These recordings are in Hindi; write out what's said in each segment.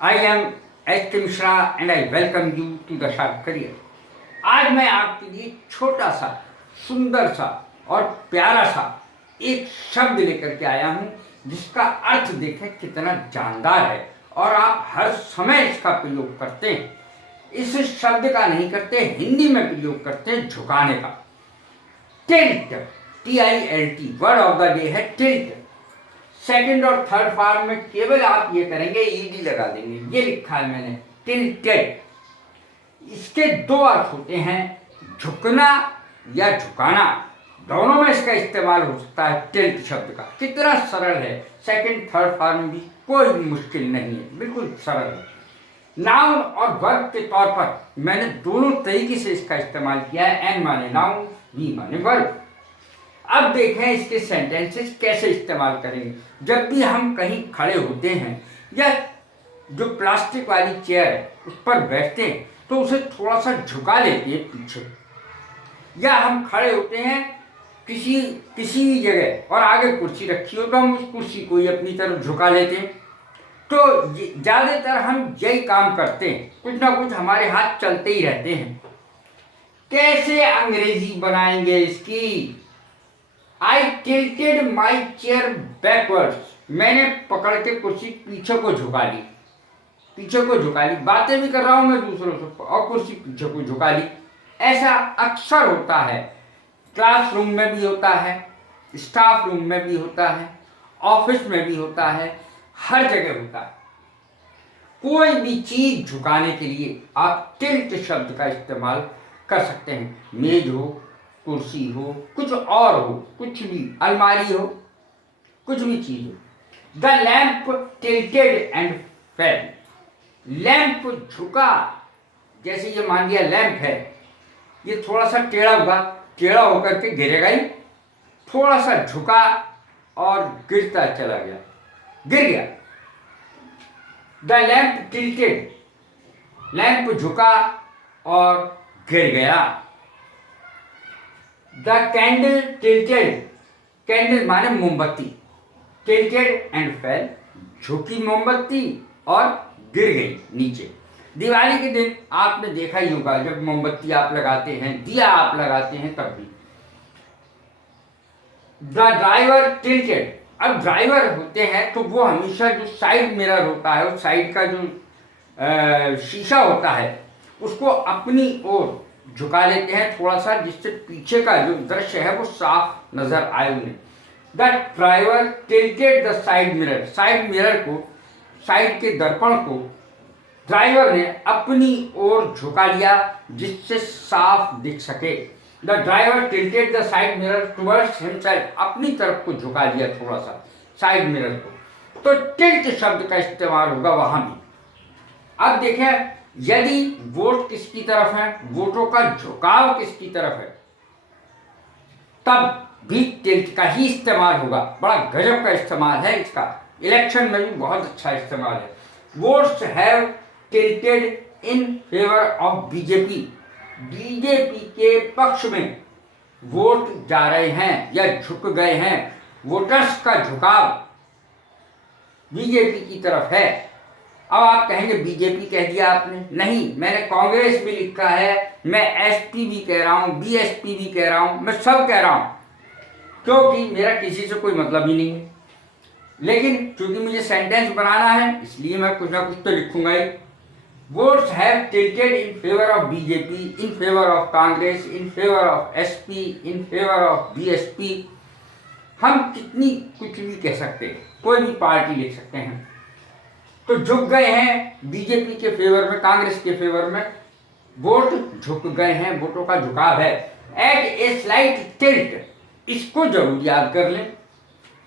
I am H.K. Mishra and I welcome you to the Sharp Career. आज मैं आपके लिए छोटा सा, सुंदर सा और प्यारा सा एक शब्द लेकर के आया हूँ जिसका अर्थ देखें कितना जानदार है और आप हर समय इसका प्रयोग करते हैं। इस शब्द का नहीं करते, हिंदी में प्रयोग करते हैं झुकाने का। Tilt, TILT, word of the day है टिल्ट। सेकंड और थर्ड फॉर्म में केवल आप ये करेंगे, ईडी लगा देंगे। ये लिखा है मैंने, टिल्टेड। इसके दो अर्थ होते हैं, झुकना या झुकाना। दोनों में इसका इस्तेमाल हो सकता है टिल्ट शब्द का। कितना सरल है, सेकंड थर्ड फॉर्म भी कोई मुश्किल नहीं है, बिल्कुल सरल है। नाउन और वर्ब के तौर पर मैंने दोनों तरीके से इसका इस्तेमाल किया है। एन माने नाउन, वी माने वर्ब। अब देखें इसके सेंटेंसेस कैसे इस्तेमाल करेंगे। जब भी हम कहीं खड़े होते हैं या जो प्लास्टिक वाली चेयर है उस पर बैठते हैं तो उसे थोड़ा सा झुका लेते हैं पीछे, या हम खड़े होते हैं किसी भी जगह और आगे कुर्सी रखी हो तो हम उस कुर्सी को ही अपनी तरफ झुका लेते हैं। तो ज़्यादातर हम यही काम करते हैं, कुछ ना कुछ हमारे हाथ चलते ही रहते हैं। कैसे अंग्रेजी बनाएंगे इसकी? I tilted my chair backwards. मैंने पकड़ के कुर्सी पीछे को झुका ली। बातें भी कर रहा हूँ मैं दूसरों से और कुर्सी पीछे को झुका ली। ऐसा अक्सर होता है, क्लासरूम में भी होता है, स्टाफ रूम में भी होता है, ऑफिस में भी होता है, हर जगह होता है। कोई भी चीज झुकाने के लिए आप टिल्ट शब्द का इस्तेमाल कर सकते हैं। मेज हो, कुर्सी हो, कुछ और हो, कुछ भी, अलमारी हो, कुछ भी चीज हो। The lamp tilted and fail. Lamp झुका, जैसे ये मान लिया लैंप है, ये थोड़ा सा टेढ़ा होकर के गिरेगा ही, थोड़ा सा झुका और गिरता चला गया, गिर गया। द लैंप टिल्टेड, लैंप झुका और गिर गया। द कैंडल टिल्टेड, कैंडल माने मोमबत्ती, टिल्टेड एंड फेल, झुकी मोमबत्ती और गिर गई नीचे। दिवाली के दिन आपने देखा ही होगा, जब मोमबत्ती आप लगाते हैं, दिया आप लगाते हैं, तब भी। द ड्राइवर टिल्टेड, अब ड्राइवर होते हैं तो वो हमेशा जो साइड मिरर होता है, उस साइड का जो शीशा होता है उसको अपनी ओर झुका लेते हैं थोड़ा सा, जिससे पीछे का जो दृश्य है वो साफ नजर आए उन्हें। The driver tilted the side mirror, side mirror को, साइड के दर्पण को ड्राइवर ने अपनी ओर झुका लिया जिससे साफ दिख सके। The driver tilted the side mirror towards himself, अपनी तरफ को झुका लिया थोड़ा सा साइड मिरर को। तो टिल्ट शब्द का इस्तेमाल होगा वहां भी। अब देखें, यदि वोट किसकी तरफ है, वोटों का झुकाव किसकी तरफ है, तब भी टिल्ट का ही इस्तेमाल होगा। बड़ा गजब का इस्तेमाल है इसका, इलेक्शन में भी बहुत अच्छा इस्तेमाल है। Votes have tilted in favour of BJP, BJP के पक्ष में वोट जा रहे हैं या झुक गए हैं। वोटर्स का झुकाव बीजेपी की तरफ है। अब आप कहेंगे बीजेपी कह दिया आपने, नहीं, मैंने कांग्रेस भी लिखा है, मैं एसपी भी कह रहा हूँ, बीएसपी भी कह रहा हूँ, मैं सब कह रहा हूँ, क्योंकि मेरा किसी से कोई मतलब ही नहीं है। लेकिन क्योंकि मुझे सेंटेंस बनाना है इसलिए मैं कुछ ना कुछ तो लिखूंगा ही। Votes have tilted in favour of BJP, in favour of Congress, in favour of SP, in favour of BSP. हम कितनी कुछ भी कह सकते हैं, कोई भी पार्टी लिख सकते हैं। तो झुक गए हैं बीजेपी के फेवर में, कांग्रेस के फेवर में, वोट झुक गए हैं, वोटों का झुकाव है। एट ए स्लाइट टिल्ट, इसको जरूर याद कर लें,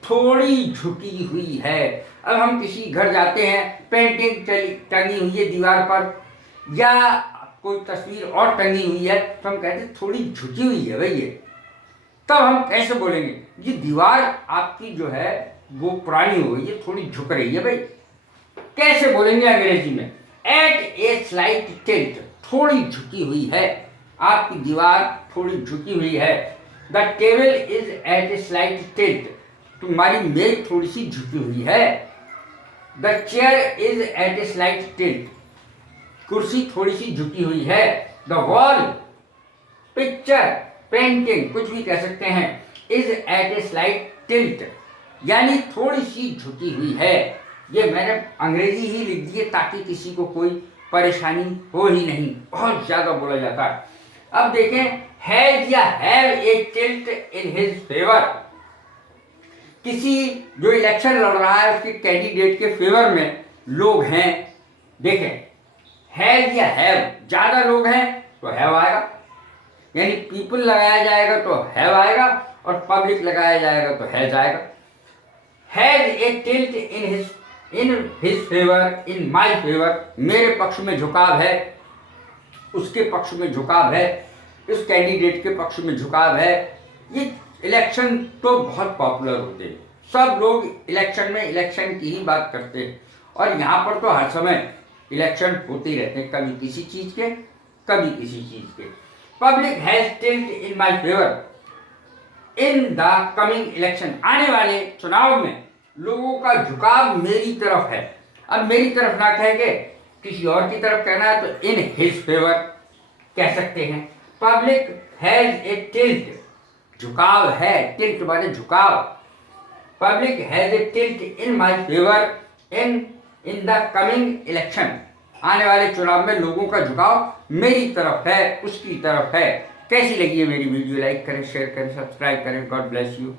थोड़ी झुकी हुई है। अब हम किसी घर जाते हैं, पेंटिंग टंगी हुई है दीवार पर या कोई तस्वीर और टंगी हुई है, तो हम कहते हैं थोड़ी झुकी हुई है भाई ये। तब हम कैसे बोलेंगे, ये दीवार आपकी जो है वो पुरानी हो गई है, थोड़ी झुक रही है भाई। कैसे बोलेंगे अंग्रेजी में? एट ए स्लाइट टिल्ट, थोड़ी झुकी हुई है, आपकी दीवार थोड़ी झुकी हुई है। The table is at a slight tilt, तुम्हारी मेज थोड़ी सी झुकी हुई है। The chair is at a slight tilt, कुर्सी थोड़ी सी झुकी हुई है। द वॉल, पिक्चर, पेंटिंग, कुछ भी कह सकते हैं, is at a slight tilt, यानी थोड़ी सी झुकी हुई है। ये मैंने अंग्रेजी ही लिख दी है ताकि किसी को कोई परेशानी हो ही नहीं, बहुत ज़्यादा बोला जाता है। अब देखें, हैज या have a tilt in his favour, किसी जो इलेक्शन लड़ रहा है उसके कैंडिडेट के फेवर में लोग हैं। देखें, हैज या हैव, ज़्यादा लोग हैं तो हैव आएगा, यानी पीपल लगाया जाएगा तो हैव आएगा, और पब्लिक लगाया जाएगा तो हैज आएगा। Has a tilt in his favour, in my favour, मेरे पक्ष में झुकाव है, उसके पक्ष में झुकाव है, इस कैंडिडेट के पक्ष में झुकाव है। ये इलेक्शन तो बहुत पॉपुलर होते हैं, सब लोग इलेक्शन में इलेक्शन की ही बात करते हैं, और यहाँ पर तो हर समय इलेक्शन होते ही रहते हैं, कभी किसी चीज़ के, कभी किसी चीज़ के। Public has tilt in my favour in the coming election, आने वाले चुनाव में लोगों का झुकाव मेरी तरफ है। अब मेरी तरफ ना कह के किसी और की तरफ कहना है तो इन हिज फेवर कह सकते हैं। पब्लिक हैज ए टिल्ट, झुकाव है, टिल्ट माने झुकाव। Public has a tilt in my favour in the coming election, आने वाले चुनाव में लोगों का झुकाव मेरी तरफ है, उसकी तरफ है। कैसी लगी है मेरी वीडियो? लाइक करें, शेयर करें, सब्सक्राइब करें। God bless you.